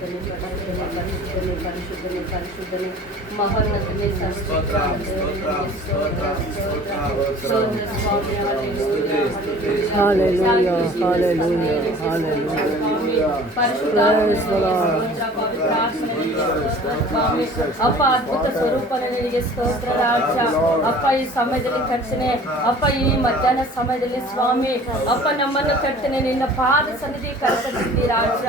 పరిశుద్ధని పరిశుద్ధని పరిశుద్ధని పరిశుద్ధని పరిశుద్ధని మహోన్నతని ಅಪ್ಪ ಅದ್ಭುತ ಸ್ವರೂಪನೇ ನಿನಗೆ ಸ್ತೋತ್ರ ರಾಜ. ಅಪ್ಪ ಈ ಸಮಯದಲ್ಲಿ ಕರ್ತನೆ, ಅಪ್ಪ ಈ ಮಧ್ಯಾಹ್ನ ಸಮಯದಲ್ಲಿ ಸ್ವಾಮಿ ಅಪ್ಪ ನಮ್ಮನ್ನು ಕರ್ತನೆ ನಿನ್ನ ಪಾದ ಸನ್ನಿಧಿ ಕರೆತಂದಿದ್ದಿ ರಾಜ.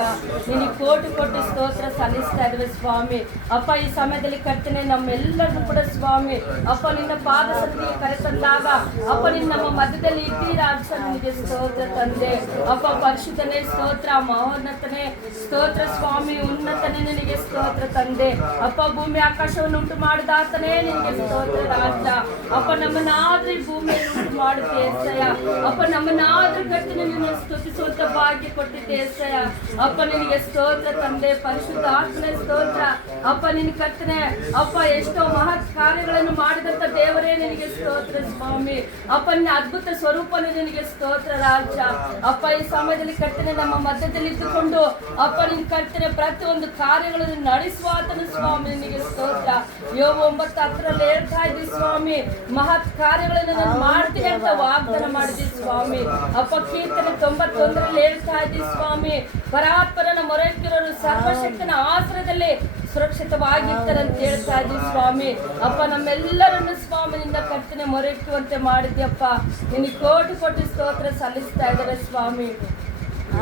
ನಿನಗೆ ಕೋಟಿ ಕೋಟಿ ಸ್ತೋತ್ರ ಸಲ್ಲಿಸ್ತಾ ಇದ್ದೇವೆ ಸ್ವಾಮಿ. ಅಪ್ಪ ಈ ಸಮಯದಲ್ಲಿ ಕರ್ತನೆ ನಮ್ಮೆಲ್ಲರೂ ಕೂಡ ಸ್ವಾಮಿ ಅಪ್ಪ ನಿನ್ನ ಪಾದ ಸನ್ನಿಧಿ ಕರೆತಂದಾಗ ಅಪ್ಪ ನಿನ್ನ ನಮ್ಮ ಮಧ್ಯದಲ್ಲಿ ಇದ್ದೀ ರಾಜ. ನಿನಗೆ ಸ್ತೋತ್ರ ತಂದೆ. ಅಪ್ಪ ಪರಿಶುದ್ಧನೇ ಸ್ತೋತ್ರ, ಮಹೋನ್ನತನೇ ಸ್ತೋತ್ರ ಸ್ವಾಮಿ, ಉನ್ನತನೇ ನಿನಗೆ ಸ್ತೋತ್ರ ತಂದೆ. ಅಪ್ಪ ಭೂಮಿ ಆಕಾಶವನ್ನು ಉಂಟು ಮಾಡಿದಾತನೇ ನಿನಗೆ ಸ್ತೋತ್ರ ರಾಜ. ಅಪ್ಪ ನಮ್ಮನ್ನಾದ್ರೂ ಈ ಭೂಮಿಯಲ್ಲಿ ಉಂಟು ಮಾಡುತ್ತೆ ಏಸಯ್ಯ. ಅಪ್ಪ ನಮ್ಮನ್ನಾದ್ರೂ ಕರ್ತನೆ ನಿನ್ನ ಸ್ತುತಿಸುವಂತ ಭಾಗ್ಯ ಕೊಟ್ಟಿದ್ದೆ ಏಸಯ್ಯ. ಅಪ್ಪ ನಿನಗೆ ಸ್ತೋತ್ರ ತಂದೆ. ಪರಿಶುದ್ಧ ಆತ್ಮನೇ ಸ್ತೋತ್ರ. ಅಪ್ಪ ನಿನ್ನ ಕರ್ತನೆ ಅಪ್ಪ ಎಷ್ಟೋ ಮಹತ್ ಕಾರ್ಯಗಳನ್ನು ಮಾಡಿದಂತ ದೇವರೇ ನಿನಗೆ ಸ್ತೋತ್ರ ಸ್ವಾಮಿ. ಅಪ್ಪ ನಿನ್ನ ಅದ್ಭುತ ಸ್ವರೂಪನೇ ನಿನಗೆ ಸ್ತೋತ್ರ ರಾಜ. ಅಪ್ಪ ಈ ಸಮಯದಲ್ಲಿ ಕರ್ತನೆ ನಮ್ಮ ಮಧ್ಯದಲ್ಲಿ ಇದ್ದುಕೊಂಡು ಅಪ್ಪ ನಿನ್ನ ಕರ್ತನೆ ಪ್ರತಿಯೊಂದು ಕಾರ್ಯಗಳನ್ನು ನಡೆಸುವಾತನು ಸ್ವಾಮಿ ನಿನಗೆ ಸ್ತೋತ್ರ. ಯೋಬ 9:10 ಹೇಳ್ತಾ ಇದ್ದಿ ಸ್ವಾಮಿ, ಮಹತ್ ಕಾರ್ಯಗಳನ್ನು ನಾನು ಮಾಡ್ತೀನಿ ಅಂತ ವಾಗ್ದಾನ ಮಾಡಿದ್ವಿ ಸ್ವಾಮಿ. ಅಪ್ಪ ಕೀರ್ತನೆ 91 ಹೇಳ್ತಾ ಇದ್ದಿ ಸ್ವಾಮಿ, ಪರಾತ್ಪರನ ಮೊರೆಯಿಟ್ಟಿರೋರು ಸರ್ವಶಕ್ತನ ಆಶ್ರಯದಲ್ಲಿ ಸುರಕ್ಷಿತವಾಗಿರ್ತಾರೆ ಅಂತ ಹೇಳ್ತಾ ಇದ್ವಿ ಸ್ವಾಮಿ. ಅಪ್ಪ ನಮ್ಮೆಲ್ಲರನ್ನು ಸ್ವಾಮಿ ನಿನ್ನ ಕರ್ತನೆ ಮೊರೆಯಿಟ್ಟುವಂತೆ ಮಾಡಿದ್ಯಪ್ಪ. ನಿನಗೆ ಕೋಟಿ ಕೋಟಿ ಸ್ತೋತ್ರ ಸಲ್ಲಿಸ್ತಾ ಇದ್ದಾರೆ ಸ್ವಾಮಿ.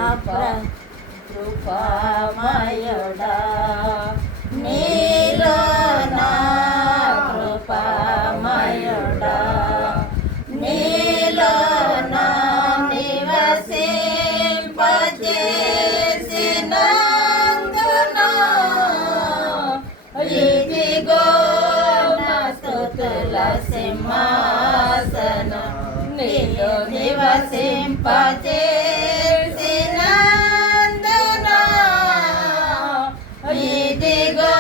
ಅಪ್ಪ ಕೃಪಾಮಯುಡಾ ನೀಲೋನಾ, ಕೃಪಾಮಯುಡಾ ನೀಲೋನಾ నివసింపజేసినందునా ఇదిగో నా స్తుతుల సింహాసనం నీలో నివసింపజేసినందునా ఇదిగో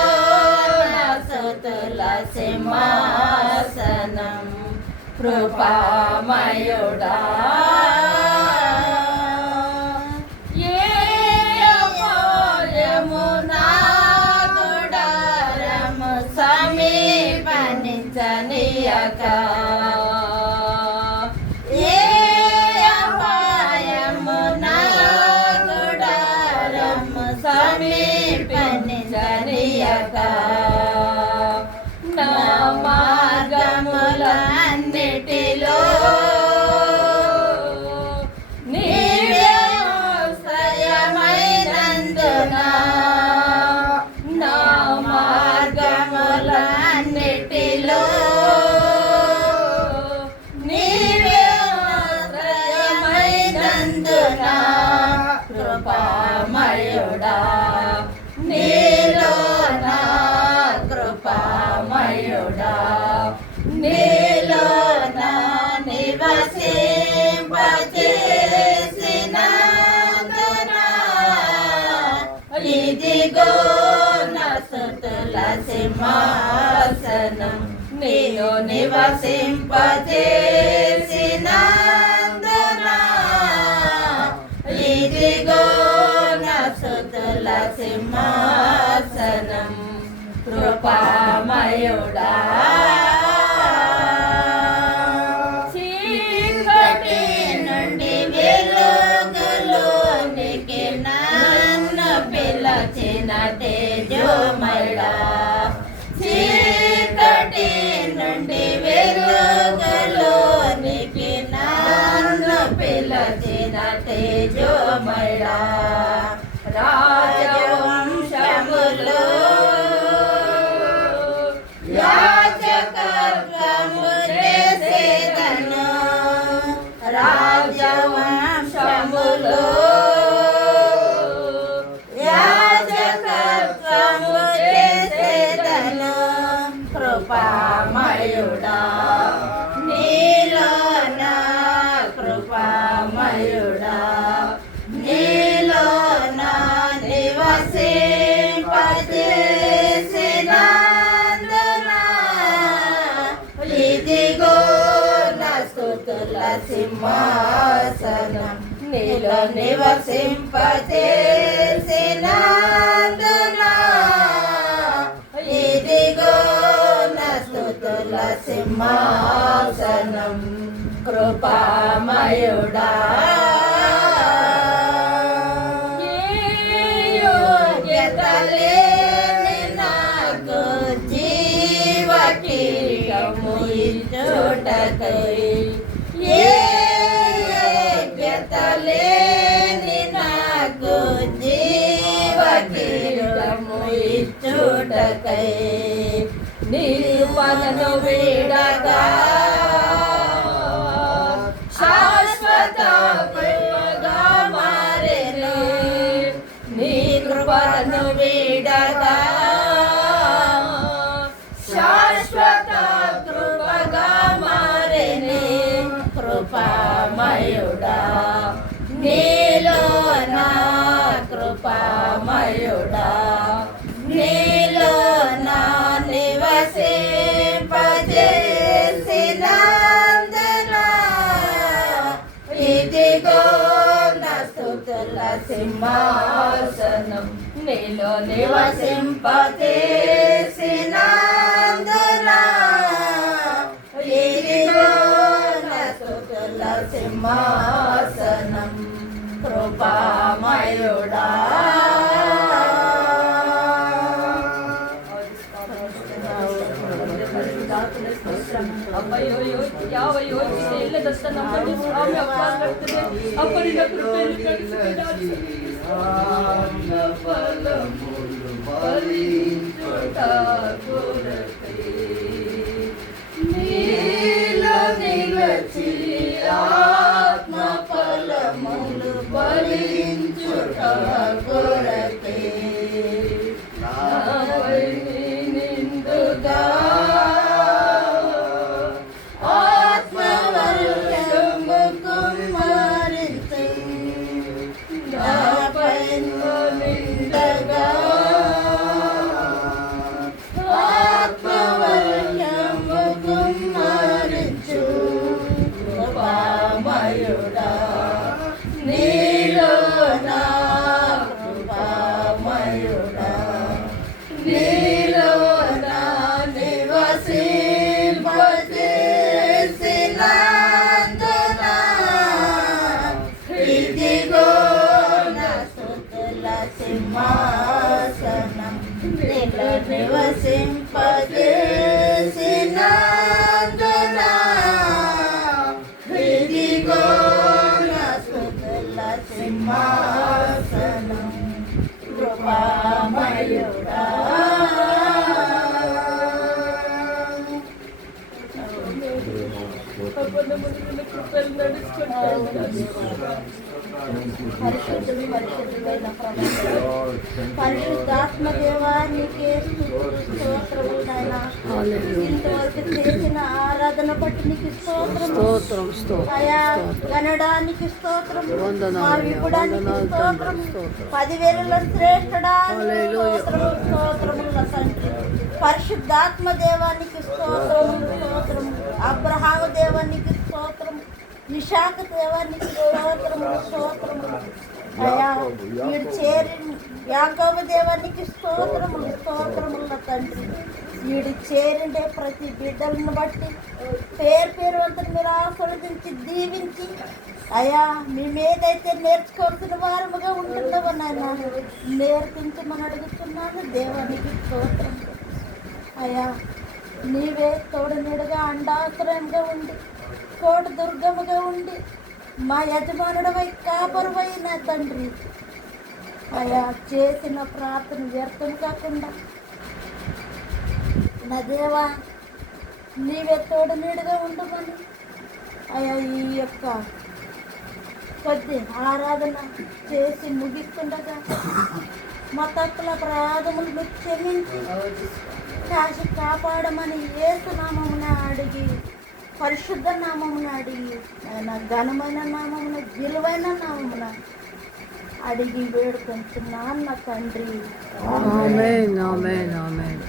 నా స్తుతుల సింహాసనం కృపామయుడా. ఏ అపాయము నా గుడారము సమీపించనీయక, ఏ అపాయము నా గుడారము సమీపించనీయక, నా మార్గములన్నిటిలో నీవే ఆశ్రయమైనందున, నా మార్గములన్నిటిలో నీవే ఆశ్రయమైనందున కృపామయుడా నీలో నా కృపామయుడా నీలో నా నివసింపజేసినందునా ఇదిగో నా స్తుతుల సింహాసనం నీలో నివసింపజేసినందునా ఇదిగో నా స్తుతుల సింహాసనం కృపామయుడా. చీకటి నుండి వెలుగులోనికి నన్ను పిలచిన తేజోమయుడా, చీకటి నుండి వెలుగులోనికి నన్ను పిలచిన తేజోమయుడా, రాజవంశములో యాజకత్వము చేసేదను, రాజవంశములో యాజకత్వము చేసేదను కృపామయుడా నీలో నా కృపామయుడా నీలో నా నివసింపజేసినందునా ఇదిగో నా స్తుతుల సింహాసనం నీలో నివసింపజేసినందునా సింహాసనం కృపామయుడా యోగ్యత లేని నాకు జీవ కిరీటము ఇచ్చుటకై యోగ్యత లేని నాకు జీవ కిరీటము ఇచ్చుటకై నీ కృపను వీడగా శాశ్వత కృపగా మారెను నీ కృపను వీడగా శాశ్వత కృపగా మారెను కృపామయుడా నీలో నా కృపామయుడా నీలో నా నివసింపజేసినందున ఇదిగో నా స్తుతుల సింహాసనం నీలో నివసింపజేసినందున ఇదిగో నా స్తుతుల సింహాసనం కృపామయుడా ಅಪ್ಪಯ್ಯೋ ಯಾವ ಯೋಚಿಕೆ ಇಲ್ಲದತ್ತ ನಮ್ಮನ್ನು ಸ್ವಾಮಿ ಅಪ್ಪ ಕರ್ತದೆ ಅಪ್ಪನಿಂದ ಕೃಪೆಯನ್ನು ఆత్మ ఫలములు ఫలించుట కొరకే నిండుగా ఆత్మవర్షము కుమ్మరించు నాపై నిండగా ఆత్మవర్షము కుమ్మరించు కృపామయుడా నీలో నా కృపామయుడా నీలో నా నివసింపజేసినందున ఇదిగో నా స్తుతుల సింహాసనం నీలో నివసింపజేసినందున ఇదిగో నా స్తుతుల సింహాసనం కృపామయుడా కృపలు నడుచుకుంటాను పరిశుద్ధాత్మ దేవానికి స్తోత్రములు నాయనా. ఇంతవరకు చేసిన ఆరాధన బట్టి నీకు స్తోత్రం అయా గనడానికి స్తోత్రం మా విపుడానికి స్తోత్రం 10,000 శ్రేష్ఠుడా స్తోత్రముల తండ్రి పరిశుద్ధాత్మ దేవానికి స్తోత్రము అబ్రహాము దేవానికి స్తోత్రం నిషాక దేవానికి స్తోత్రము అయా వీడు చేరి యాకోబు దేవానికి స్తోత్రముల తండ్రి వీడు చేరిండే ప్రతి బిడ్డలను బట్టి పేరు అంతా మీరు ఆస్వాదించి దీవించి అయా మేమేదైతే నేర్చుకోవాల్సిన వారముగా ఉంటున్నావో నాయన నేర్పించమని అడుగుతున్నాను దేవానికి స్తోత్రం అయా నీవే తోడు నీడుగా అండాశ్రయంగా ఉండి కోట దుర్గముగా ఉండి మా యజమానుడవై కాపరువై నా తండ్రి అయా చేసిన ప్రార్థన వ్యర్థం కాకుండా నా దేవా నీవే తోడు నీడుగా ఉండమని అయా ఈ యొక్క కొద్ది ఆరాధన చేసి ముగిస్తుండగా మా తప్పుల అపరాధములు మీరు క్షమించి కాశి కాపాడమని యేసు నామమున అడిగి పరిశుద్ధ నామమున అడిగి ఆయన ఘనమైన నామమున విలువైన నామమున అడిగి వేడుకుంటున్నాను నా తండ్రి. ఆమేన్ ఆమేన్ ఆమేన్.